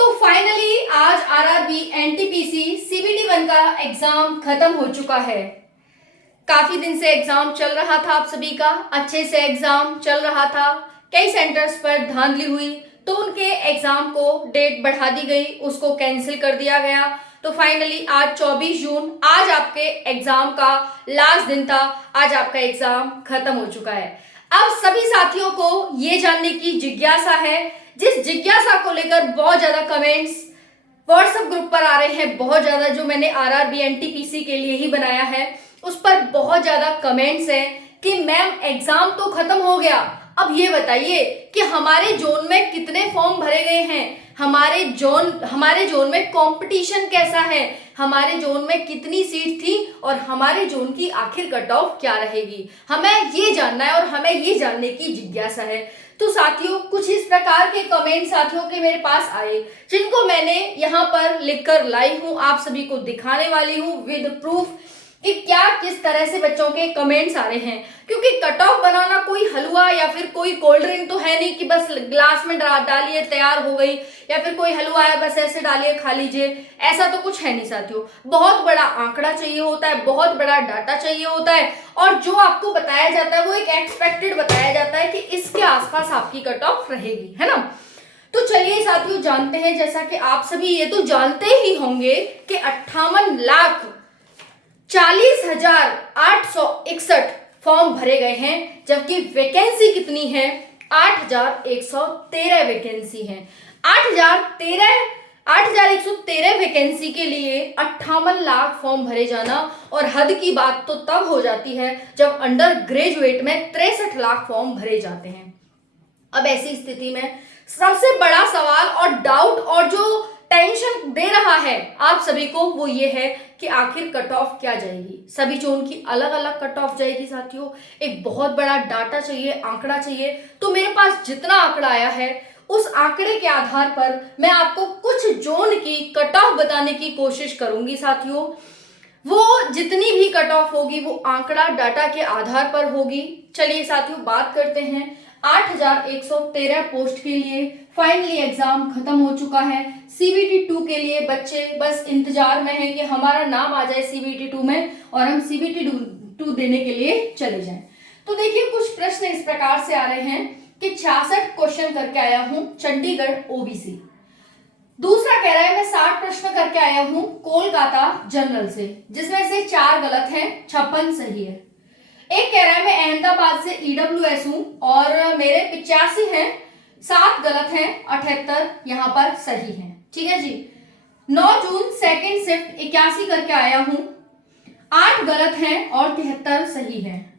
तो फाइनली आज RRB NTPC CBT 1 का एग्जाम खत्म हो चुका है। काफी दिन से एग्जाम चल रहा था, आप सभी का अच्छे से एग्जाम चल रहा था। कई सेंटर्स पर धांधली हुई तो उनके एग्जाम को डेट बढ़ा दी गई, उसको कैंसिल कर दिया गया। तो फाइनली आज 24 जून आज आपके एग्जाम का लास्ट दिन था। आज आपका एग्जाम खत्म हो चुका है। अब सभी साथियों को ये जानने की जिज्ञासा है, जिस जिज्ञासा को लेकर बहुत ज्यादा कमेंट्स व्हाट्सएप ग्रुप पर आ रहे हैं, बहुत ज्यादा, जो मैंने आरआरबी एनटीपीसी के लिए ही बनाया है उस पर बहुत ज्यादा कमेंट्स हैं कि मैम एग्जाम तो खत्म हो गया, अब ये बताइए कि हमारे जोन में कितने फॉर्म भरे गए हैं, हमारे जोन में कंपटीशन कैसा है, हमारे जोन में कितनी सीट थी और हमारे जोन की आखिर कट ऑफ क्या रहेगी। हमें ये जानना है और हमें ये जानने की जिज्ञासा है। तो साथियों, कुछ इस प्रकार के कमेंट साथियों के मेरे पास आए, जिनको मैंने यहाँ पर लिखकर लाई हूँ, आप सभी को दिखाने वाली हूँ विद प्रूफ कि क्या किस तरह से बच्चों के कमेंट्स आ रहे हैं। क्योंकि कट ऑफ बनाना कोई हलवा या फिर कोई कोल्ड ड्रिंक तो है नहीं कि बस ग्लास में डालिए तैयार हो गई, या फिर कोई हलवा है बस ऐसे डालिए खा लीजिए, ऐसा तो कुछ है नहीं साथियों। बहुत बड़ा आंकड़ा चाहिए होता है, बहुत बड़ा डाटा चाहिए होता है, और जो आपको बताया जाता है वो एक एक्सपेक्टेड बताया जाता है कि इसके आसपास आपकी कट ऑफ रहेगी, है ना। तो चलिए साथियों जानते हैं, जैसा कि आप सभी ये तो जानते ही होंगे कि 58,40,861 फॉर्म भरे गए हैं, जबकि वैकेंसी कितनी है, 8,113 वैकेंसी है। 8,113 वैकेंसी के लिए 58 लाख फॉर्म भरे जाना, और हद की बात तो तब हो जाती है जब अंडर ग्रेजुएट में 63 लाख फॉर्म भरे जाते हैं। अब ऐसी स्थिति में सबसे बड़ा सवाल और डाउट और जो टेंशन दे रहा है आप सभी को वो ये है कि आखिर कट ऑफ क्या जाएगी। सभी जोन की अलग अलग कट ऑफ जाएगी साथियों। एक बहुत बड़ा डाटा चाहिए, आंकड़ा चाहिए। तो मेरे पास जितना आंकड़ा आया है उस आंकड़े के आधार पर मैं आपको कुछ जोन की कट ऑफ बताने की कोशिश करूंगी साथियों। वो जितनी भी कट ऑफ होगी वो आंकड़ा डाटा के आधार पर होगी। चलिए साथियों बात करते हैं। 8,113 पोस्ट के लिए फाइनली एग्जाम खत्म हो चुका है। सीबीटी 2 के लिए बच्चे बस इंतजार में हैं कि हमारा नाम आ जाए सीबीटी 2 में और हम सीबीटी 2 देने के लिए चले जाएं। तो देखिए कुछ प्रश्न इस प्रकार से आ रहे हैं कि 66 क्वेश्चन करके आया हूं चंडीगढ़ ओबीसी। दूसरा कह रहा है मैं 60 प्रश्न करके आया हूं कोलकाता जनरल से, जिसमें से 4 गलत हैं, 56 सही है। एक कह रहा है मैं अहमदाबाद से ईडब्ल्यूएस हूं और मेरे 85 हैं, 7 गलत हैं, 78 यहां पर सही हैं। ठीक है जी। 9 जून सेकंड शिफ्ट 81 करके आया हूं, 8 गलत हैं और 73 सही हैं।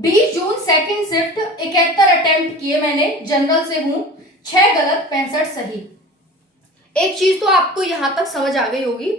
20 जून सेकंड शिफ्ट 71 अटेम्प्ट किए मैंने, जनरल से हूं, 6 गलत 65 सही। एक चीज तो आपको यहां तक समझ आ गई होगी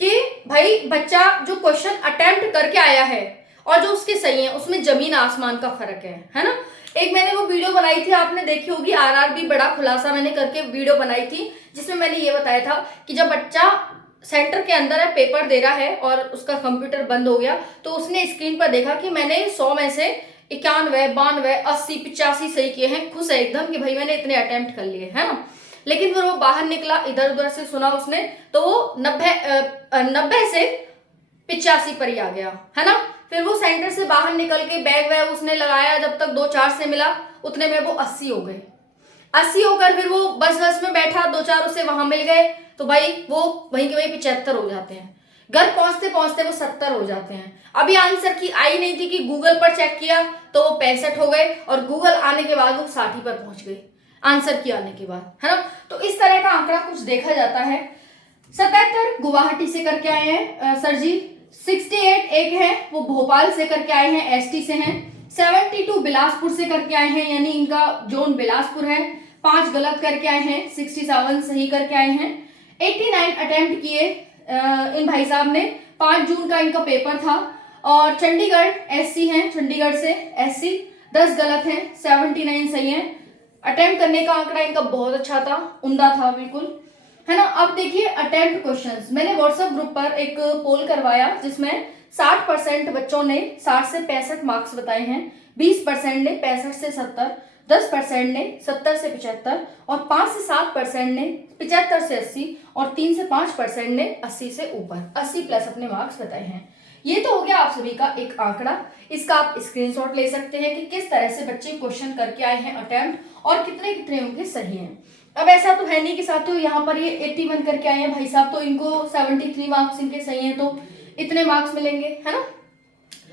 कि भाई बच्चा जो क्वेश्चन अटेम्प्ट करके आया है और जो उसके सही है उसमें जमीन आसमान का फर्क है ना। एक मैंने वो वीडियो बनाई थी, आपने देखी होगी, आरआरबी बड़ा खुलासा मैंने करके वीडियो बनाई थी, जिसमें मैंने ये बताया था कि जब बच्चा सेंटर के अंदर है, पेपर दे रहा है और उसका कंप्यूटर बंद हो गया, तो उसने स्क्रीन पर देखा कि मैंने 100 में से 91, 92, 80, 85 सही किए हैं। खुश है एकदम कि भाई मैंने इतने अटेम्प्ट कर लिए, है ना। लेकिन फिर वो बाहर निकला, इधर उधर से सुना उसने, तो वो 90 से 85 पर ही आ गया, है ना। फिर वो सेंटर से बाहर निकल के बैग वैग उसने लगाया, जब तक 2-4 से मिला उतने में वो 80 हो गए। 80 होकर फिर वो बस में बैठा, 2-4 उसे वहां मिल गए, तो भाई वो वहीं के वहीं 75 हो जाते हैं। घर पहुंचते पहुंचते वो 70 हो जाते हैं। अभी आंसर की आई नहीं थी कि गूगल पर चेक किया तो वो 65 हो गए, और गूगल आने के बाद वो 60 पर पहुंच गए आंसर की आने के बाद, है ना। तो इस तरह का आंकड़ा कुछ देखा जाता है। 77 गुवाहाटी से करके आए हैं सर जी। 68 एक है वो भोपाल से करके आए हैं, एसटी से हैं। 72 बिलासपुर से करके आए हैं, यानी इनका जोन बिलासपुर है, 5 गलत करके आए हैं, 67 सही करके आए हैं। 89 अटेम्प्ट किए इन भाई साहब ने, 5 जून का इनका पेपर था, और चंडीगढ़ एससी हैं, चंडीगढ़ से एससी, 10 गलत हैं, 79 सही है। अटेम्प्ट करने का आंकड़ा इनका बहुत अच्छा था, उम्दा था बिल्कुल, है ना। अब देखिए अटेम्प्ट क्वेश्चंस, मैंने व्हाट्सएप ग्रुप पर एक पोल करवाया जिसमें 60% बच्चों ने 60 से 65 मार्क्स बताए हैं, 20% ने 65 से 70, 10% ने 70 से 75 और 5 से 7% ने 75 से 80 और 3 से 5% ने 80 से ऊपर 80 प्लस अपने मार्क्स बताए हैं। ये तो हो गया आप सभी का एक आंकड़ा। इसका आप स्क्रीनशॉट ले सकते हैं कि किस तरह से बच्चे क्वेश्चन करके आए हैं अटेम्प्ट और कितने कितने उनके सही हैं। अब ऐसा तो है नहीं कि साथियों यहाँ पर ये 81 करके आए हैं भाई साहब, तो इनको 73 मार्क्स इनके सही हैं तो इतने मार्क्स मिलेंगे, है ना।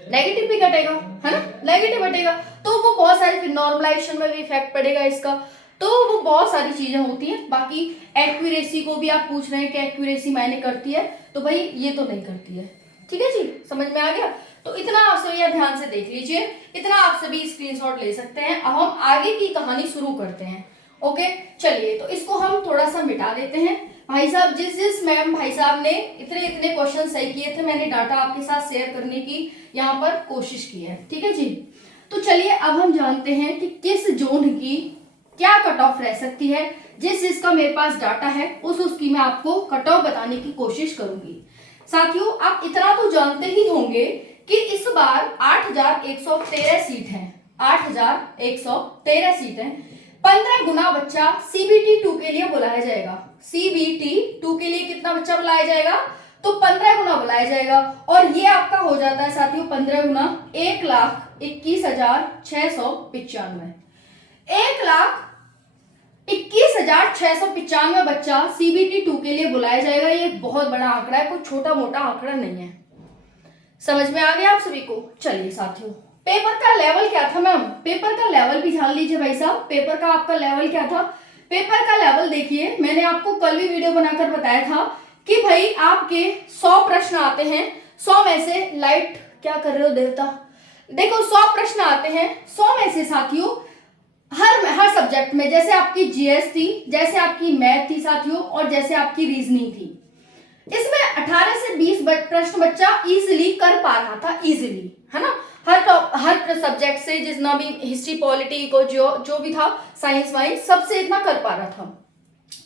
नेगेटिव भी कटेगा, है ना, नेगेटिव कटेगा तो वो बहुत सारे, फिर नॉर्मलाइजेशन में भी इफेक्ट पड़ेगा इसका, तो वो बहुत सारी चीजें होती हैं। बाकी एक्यूरेसी को भी आप पूछ रहे हैं कि एक्यूरेसी मायने करती है, तो भाई ये तो नहीं करती है। ठीक है जी, समझ में आ गया। तो इतना आप सभी ध्यान से देख लीजिए, इतना आप सभी स्क्रीनशॉट ले सकते हैं। अब हम आगे की कहानी शुरू करते हैं। ओके चलिए, तो इसको हम थोड़ा सा मिटा देते हैं। भाई साहब जिस मैम भाई साहब ने इतने इतने क्वेश्चन सही किए थे, मैंने डाटा आपके साथ शेयर करने की यहाँ पर कोशिश की है। ठीक है जी, तो चलिए अब हम जानते हैं कि किस जोन की क्या कट ऑफ रह सकती है। जिसका मेरे पास डाटा है उसकी मैं आपको कट ऑफ बताने की कोशिश करूंगी। साथियों आप इतना तो जानते ही होंगे कि इस बार 8113 सीट है, 8113 सीट है। 15 गुना बच्चा CBT 2 के लिए बुलाया जाएगा। CBT 2 के लिए कितना बच्चा बुलाया जाएगा, तो 15 गुना बुलाया जाएगा। और ये आपका हो जाता है साथियों 15 गुना 1,21,695। 1,21,695 बच्चा CBT 2 के लिए बुलाया जाएगा। ये बहुत बड़ा आंकड़ा है, कोई छोटा मोटा आंकड़ा नहीं है। समझ में आ गया आप सभी को। चलिए साथियों, पेपर का लेवल क्या था मैम, पेपर का लेवल भी जान लीजिए भाई साहब। पेपर का आपका लेवल क्या था, पेपर का लेवल देखिए, मैंने आपको कल भी वीडियो बनाकर बताया था कि भाई आपके 100 प्रश्न आते हैं। 100 में से लाइट क्या कर रहे हो देवता, देखो 100 प्रश्न आते हैं। 100 में से साथियों हर सब्जेक्ट में, जैसे आपकी GS थी, जैसे आपकी मैथ थी साथियों, और जैसे आपकी रीजनिंग थी, इसमें 18 से 20 प्रश्न बच्चा इजीली कर पा रहा था, इजीली, है ना। हर सब्जेक्ट से, जितना भी हिस्ट्री पॉलिटी को जो भी था, साइंस वाइंस सबसे इतना कर पा रहा था,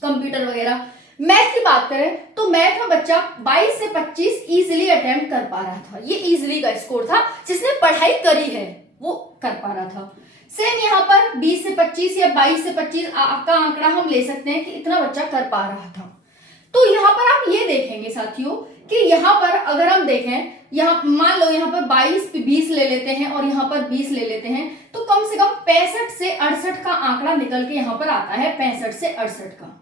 कंप्यूटर वगैरह। मैथ की बात करें तो मैथ में बच्चा 22 से 25 इजीली अटेम्प्ट कर पा रहा था। ये इजीली का स्कोर था, जिसने पढ़ाई करी है वो कर पा रहा था। सेम यहाँ पर 20 से 25 या 22 से 25 आपका आंकड़ा हम ले सकते हैं कि इतना बच्चा कर पा रहा था। तो यहाँ पर आप ये देखेंगे साथियों कि यहाँ पर अगर हम देखें, यहाँ मान लो यहाँ पर 22 पे 20 ले लेते हैं और यहाँ पर 20 ले लेते हैं, तो कम से कम 65 से 68 का आंकड़ा निकल के यहाँ पर आता है, 65 से 68 का।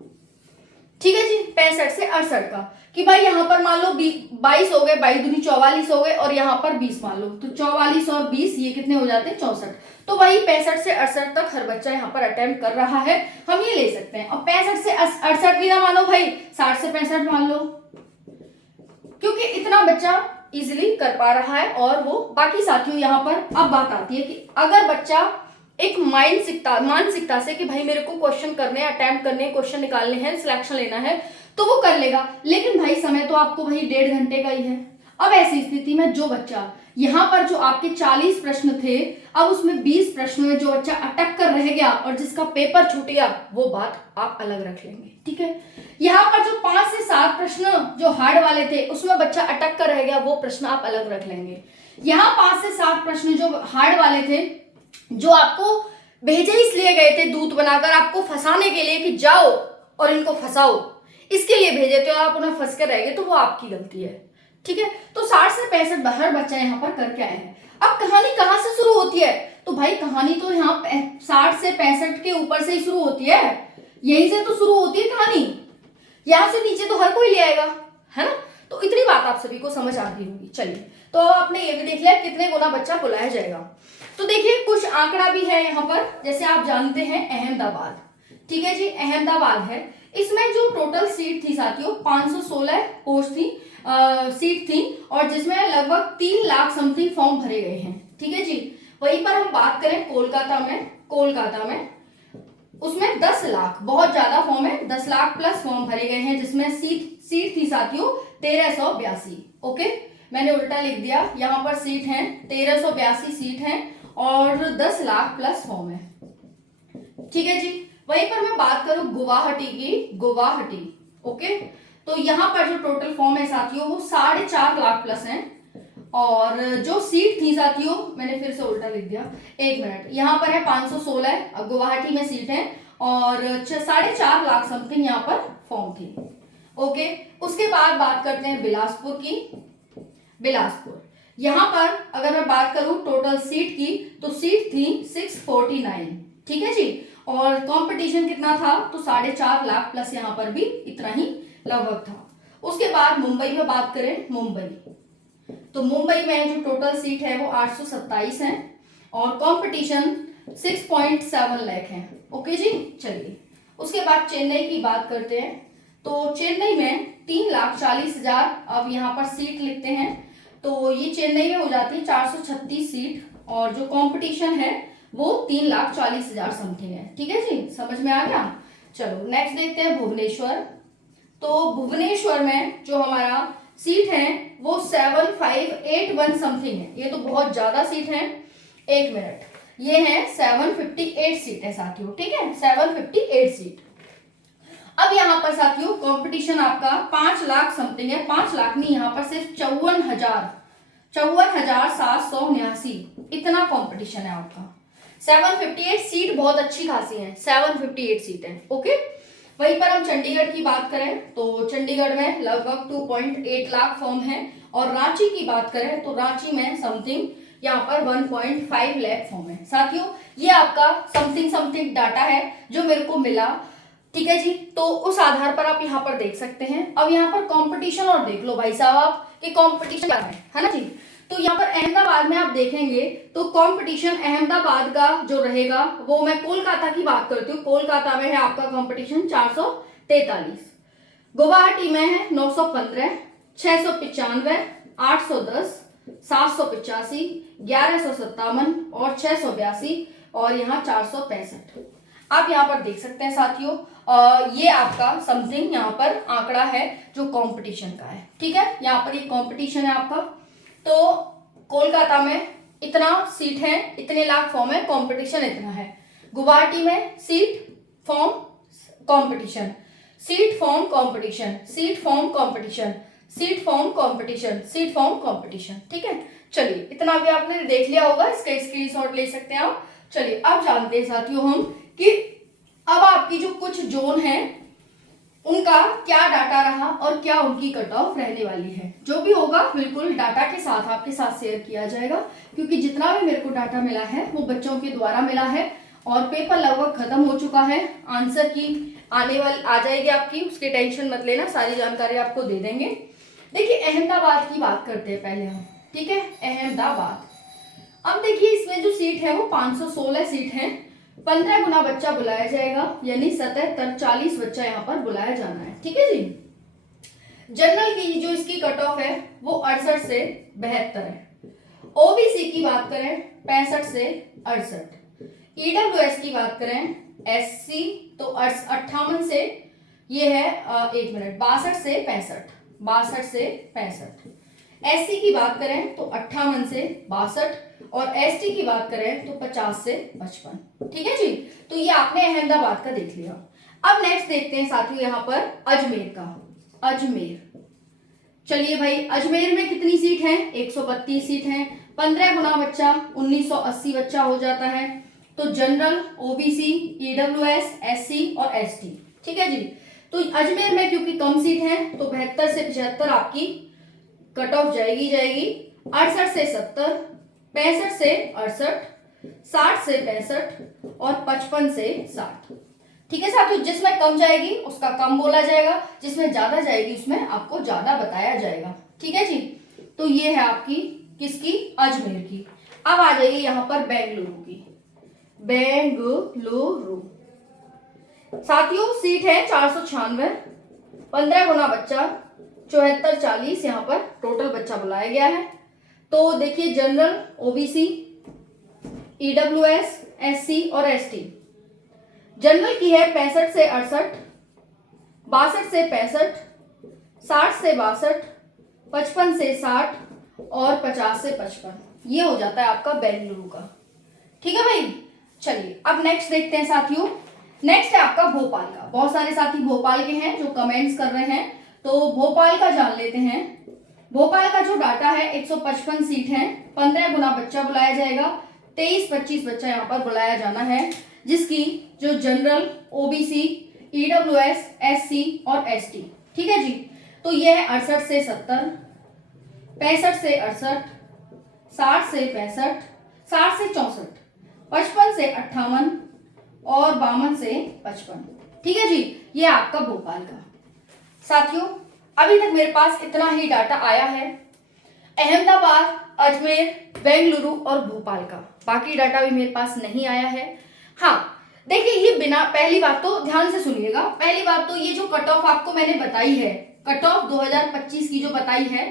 ठीक है जी, 65 से 68 का, कि भाई यहाँ पर मान लो 22 हो गए, 22 दूनी 44 हो गए, और यहाँ पर 20 मान लो, तो 44 और 20 ये कितने हो जाते हैं, 64। तो वही 65 से 68 तक हर बच्चा यहाँ पर अटेम्प्ट कर रहा है, हम ये ले सकते हैं। और 65 से 68 भी ना मानो भाई, 60 से 65 मान लो, क्योंकि इतना बच्चा इजिली कर पा रहा है। और वो बाकी साथियों यहाँ पर अब बात आती है कि अगर बच्चा एक मानसिकता से कि भाई मेरे को क्वेश्चन करने, अटेम्प्ट करने, क्वेश्चन निकालने हैं, सिलेक्शन लेना है, तो वो कर लेगा। लेकिन भाई समय तो आपको भाई 1.5 घंटे का ही है। अब ऐसी स्थिति में जो बच्चा यहाँ पर जो आपके 40 प्रश्न थे, अब उसमें 20 प्रश्नों में जो बच्चा अटक कर रह गया और जिसका पेपर छूट गया, वो बात आप अलग रख लेंगे। ठीक है, यहाँ पर जो 5 से 7 प्रश्न जो हार्ड वाले थे, उसमें बच्चा अटक कर रह गया, वो प्रश्न आप अलग रख लेंगे। यहाँ 5 से 7 प्रश्न जो हार्ड वाले थे, जो आपको भेजे इसलिए गए थे दूत बनाकर आपको फंसाने के लिए कि जाओ और इनको फंसाओ, इसके लिए भेजे थे, आप उन्हें फंस कर रह गए, तो वो आपकी गलती है। ठीक है, तो 60 से 65 हर बच्चा यहाँ पर करके आए हैं। अब कहानी कहाँ से शुरू होती है, तो भाई कहानी तो यहाँ 60 से 65 के ऊपर से ही शुरू होती है, यहीं से तो शुरू होती है कहानी, यहाँ से नीचे तो हर कोई ले आएगा, है ना। तो इतनी बात आप सभी को समझ आ गई होगी। चलिए, तो अब आपने ये भी देख लिया कितने गुना बच्चा बुलाया जाएगा। तो देखिए कुछ आंकड़ा भी है यहाँ पर, जैसे आप जानते हैं अहमदाबाद, ठीक है जी, अहमदाबाद है। इसमें जो टोटल सीट थी साथियों 516 पोस्ट थी, सीट थी, और जिसमें लगभग 3 लाख समथिंग फॉर्म भरे गए हैं। ठीक है जी, वहीं पर हम बात करें कोलकाता में उसमें 10 लाख, बहुत ज्यादा फॉर्म है, 10 लाख प्लस फॉर्म भरे गए हैं, जिसमें सीट थी साथियों 1382। ओके, मैंने उल्टा लिख दिया, यहाँ पर सीट है 1382 सीट है और 10 लाख प्लस फॉर्म है। ठीक है जी, वहीं पर मैं बात करूं गुवाहाटी की, ओके, तो यहाँ पर जो टोटल फॉर्म है साथियों वो 4.5 लाख प्लस है, और जो सीट थी साथियों, मैंने फिर से उल्टा लिख दिया, एक मिनट, यहाँ पर है 516, अब गुवाहाटी में सीट है और 4.5 लाख समथिंग यहाँ पर फॉर्म थी। ओके, उसके बाद बात करते हैं बिलासपुर की। बिलासपुर, यहाँ पर अगर मैं बात करूं टोटल सीट की, तो सीट थी 649, ठीक है जी, और कंपटीशन कितना था, तो 4.5 लाख प्लस यहाँ पर भी इतना ही लगभग था। उसके बाद मुंबई में बात करें, मुंबई, तो मुंबई में जो टोटल सीट है वो 827 है और कंपटीशन 6.7 लाख है। ओके जी, चलिए उसके बाद चेन्नई की बात करते हैं, तो चेन्नई में 3,40,000, अब यहाँ पर सीट लिखते हैं, तो ये चेन्नई में हो जाती है 436 सीट और जो कंपटीशन है वो 3,40,000 समथिंग है। ठीक है जी, समझ में आ गया। चलो नेक्स्ट देखते हैं भुवनेश्वर। तो भुवनेश्वर में जो हमारा सीट है वो 7,581 समथिंग है, ये तो बहुत ज्यादा सीट है। एक मिनट, ये है 758 सीट है साथियों, ठीक है, 758 सीट। अब यहाँ पर साथियों कंपटीशन आपका 5 लाख समथिंग है, 5 लाख नहीं, यहाँ पर सिर्फ 54,789 इतना कंपटीशन है आपका। 758 सीट बहुत अच्छी खासी है, 758 सीट है। ओके, वहीं पर हम चंडीगढ़ की बात करें तो चंडीगढ़ में लगभग 2.8 लाख फॉर्म है और रांची की बात करें तो रांची में समथिंग यहाँ पर 1.5 लाख फॉर्म है। साथियों ये आपका समथिंग डाटा है जो मेरे को मिला, ठीक है जी, तो उस आधार पर आप यहाँ पर देख सकते हैं। अब यहाँ पर कंपटीशन और देख लो भाई साहब आप कि कंपटीशन क्या है ना जी। तो यहाँ पर अहमदाबाद में आप देखेंगे तो कंपटीशन अहमदाबाद का जो रहेगा वो, मैं कोलकाता की बात करती हूँ, कोलकाता में है आपका कंपटीशन 443, गुवाहाटी में है 915, 695, 810, 785, 1157 और 682 और यहाँ 465। आप यहाँ पर देख सकते हैं साथियों, ये आपका समथिंग यहाँ पर आंकड़ा है जो कंपटीशन का है। ठीक है, यहाँ पर ये कंपटीशन है आपका। तो कोलकाता में इतना सीट है, इतने लाख फॉर्म है, कंपटीशन इतना है। गुवाहाटी में seat form competition, seat form competition, seat form competition, seat form competition, seat form competition. ठीक है, चलिए इतना भी आपने देख लिया होगा, इसका स्क्रीनशॉट ले सकते हैं आप। चलिए अब जानते हैं साथियों हम कि अब आपकी जो कुछ जोन है उनका क्या डाटा रहा और क्या उनकी कट ऑफ रहने वाली है। जो भी होगा बिल्कुल डाटा के साथ आपके साथ शेयर किया जाएगा, क्योंकि जितना भी मेरे को डाटा मिला है वो बच्चों के द्वारा मिला है और पेपर लगभग खत्म हो चुका है। आंसर की आने वाली आ जाएगी आपकी, उसकी टेंशन मत लेना, सारी जानकारी आपको दे देंगे। देखिए अहमदाबाद की बात करते हैं पहले हम, ठीक है, अहमदाबाद। अब देखिए इसमें जो सीट है वो 516 सीट है, 15 गुना बच्चा बुलाया जाएगा, यानी 77, 40 बच्चा यहाँ पर बुलाया जाना है। ठीक है जी। जनरल की जो इसकी कट ऑफ है वो 68 से 72 है। ओबीसी की बात करें 65 से 68, ईडब्ल्यूएस की बात करें एससी तो 58 से, ये है 62 से 65, 62 से 65। एससी की बात करें तो 58 से 62 और एसटी की बात करें तो 50 से 55। ठीक है जी, तो ये आपने अहमदाबाद का देख लिया। अब नेक्स्ट देखते हैं साथियों यहाँ पर अजमेर का। अजमेर, चलिए भाई अजमेर में कितनी सीट है, 132 सीट है, 15 गुना बच्चा 1980 बच्चा हो जाता है। तो जनरल, ओबीसी, ईडब्ल्यूएस, एससी और एसटी। ठीक है जी, तो अजमेर में क्योंकि कम सीट है तो 72 से 75 आपकी कट ऑफ जाएगी 68 से 70, 65 से 68, 60 से 65 और 55 से 60। ठीक है साथियों, जिसमें कम जाएगी उसका कम बोला जाएगा, जिसमें ज्यादा जाएगी उसमें आपको ज्यादा बताया जाएगा। ठीक है जी, तो ये है आपकी किसकी, अजमेर की। अब आ जाइए यहाँ पर बेंगलुरु की। बेंगलुरु साथियों सीट है 496, 15 गुना बच्चा 74, 40 यहाँ पर टोटल बच्चा बुलाया गया है। तो देखिए जनरल, ओबीसी, ईडब्ल्यूएस, एससी और एसटी। जनरल की है 65 से 68, 62 से 65, 60 से 62, 55 से 60 और 50 से 55। ये हो जाता है आपका बेंगलुरु का। ठीक है भाई, चलिए अब नेक्स्ट देखते हैं साथियों। नेक्स्ट है आपका भोपाल का। बहुत सारे साथी भोपाल के हैं जो कमेंट्स कर रहे हैं, तो भोपाल का जान लेते हैं। भोपाल का जो डाटा है 155 सीट है, 15 गुना बच्चा बुलाया जाएगा, 23-25 बच्चा यहाँ पर बुलाया जाना है, जिसकी जो जनरल, ओबीसी, ईडब्ल्यूएस, एससी और एसटी, ठीक है जी। तो ये है 68 से 70, 65 से 68, 60 से 65, 60 से 64, 55 से 58 और 52 से 55, ठीक है जी। ये आपका भोपाल का। साथियों, अभी तक मेरे पास इतना ही डाटा आया है अहमदाबाद, अजमेर, बेंगलुरु और भोपाल का। बाकी डाटा भी मेरे पास नहीं आया है। हाँ देखिए, ये बिना, पहली बात तो ध्यान से सुनिएगा, पहली बात तो ये जो कट ऑफ आपको मैंने बताई है, कट ऑफ 2025 की जो बताई है,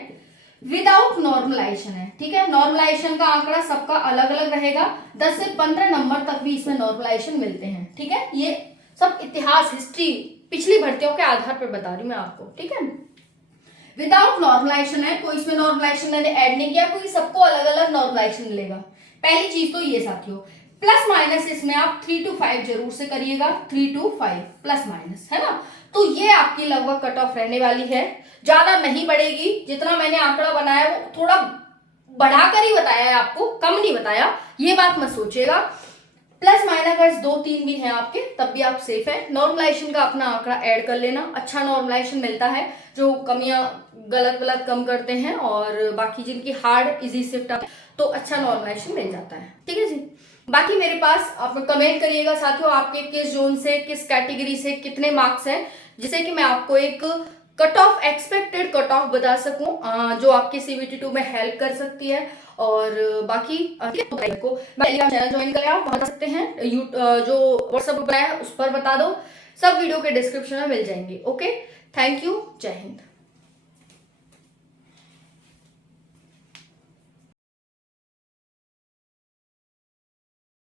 विदाउट नॉर्मलाइजेशन है, ठीक है। नॉर्मलाइजेशन का आंकड़ा सबका अलग अलग रहेगा, 10 से 15 नंबर तक भी इसमें नॉर्मलाइजेशन मिलते हैं, ठीक है। ये सब इतिहास, हिस्ट्री, पिछली भर्तियों के आधार पर बता रही हूँ मैं आपको, ठीक है। विदाउट नॉर्मलाइजेशन है, कोई इसमें नॉर्मलाइजेशन मैंने ऐड नहीं किया, क्योंकि सबको अलग अलग नॉर्मलाइजेशन मिलेगा। पहली चीज तो ये साथियों, प्लस माइनस इसमें आप 3 to 5 जरूर से करिएगा, 3 to 5 प्लस माइनस, है ना। तो ये आपकी लगभग कट ऑफ रहने वाली है, ज्यादा नहीं बढ़ेगी। जितना मैंने आंकड़ा बनाया वो थोड़ा बढ़ाकर ही बताया है आपको, कम नहीं बताया, ये बात मत सोचिएगा। प्लस माइनस 2-3 भी हैं आपके, तब भी आप सेफ है। नॉर्मलाइजेशन का अपना आंकड़ा ऐड कर लेना, अच्छा नॉर्मलाइजेशन मिलता है, जो कमियां गलत गलत कम करते हैं, और बाकी जिनकी हार्ड इजी शिफ्ट आती है तो अच्छा नॉर्मलाइजेशन मिल जाता है, ठीक है जी। बाकी मेरे पास आप कमेंट करिएगा साथियों, आपके किस जोन से, किस कैटेगरी से कितने मार्क्स हैं, जिससे कि मैं आपको एक cut off, expected cut off बता सकूं, जो आपके CBT2 में हेल्प कर सकती है। और बाकी को टेलीग्राम चैनल ज्वाइन करें, आप बता सकते हैं, जो व्हाट्सएप ग्रुप है उस पर बता दो, सब वीडियो के डिस्क्रिप्शन में मिल जाएंगे। ओके, थैंक यू, जय हिंद।